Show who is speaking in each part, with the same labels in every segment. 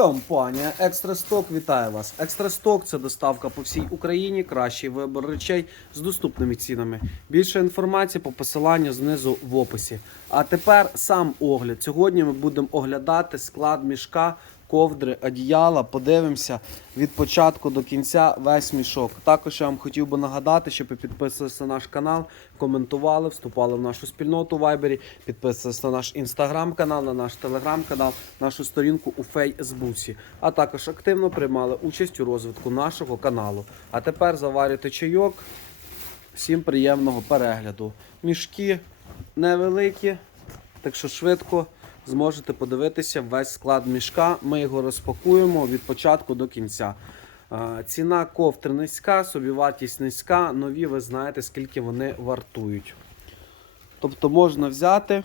Speaker 1: Компанія Екстрасток вітає вас. Екстрасток це доставка по всій Україні, кращий вибір речей з доступними цінами. Більше інформації по посиланню знизу в описі. А тепер сам огляд. Сьогодні ми будемо оглядати склад мішка, ковдри, одіяла. Подивимося від початку до кінця весь мішок. Також я вам хотів би нагадати, щоб ви підписувалися на наш канал, коментували, вступали в нашу спільноту в Вайбері, підписувалися на наш інстаграм-канал, на наш телеграм-канал, нашу сторінку у Фейсбуці, а також активно приймали участь у розвитку нашого каналу. А тепер заварюйте чайок. Всім приємного перегляду. Мішки невеликі, так що швидко зможете подивитися весь склад мішка. Ми його розпакуємо від початку до кінця. Е, Ціна ковтр низька, собівартість низька. Нові ви знаєте, скільки вони вартують. Тобто можна взяти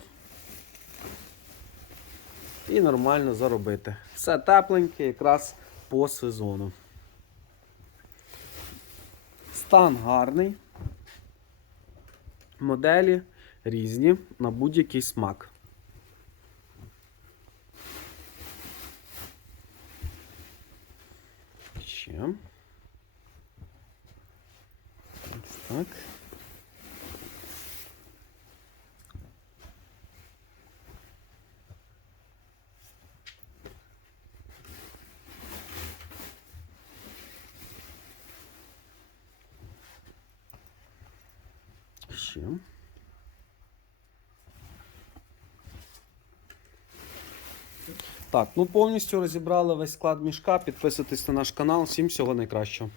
Speaker 1: і нормально заробити. Все тепленьке, якраз по сезону. Стан гарний. Моделі різні на будь-який смак. Ще. Ось так. Ще. Так, ну повністю розібрали весь склад мішка. Підписуйтесь на наш канал. Всім всього найкращого.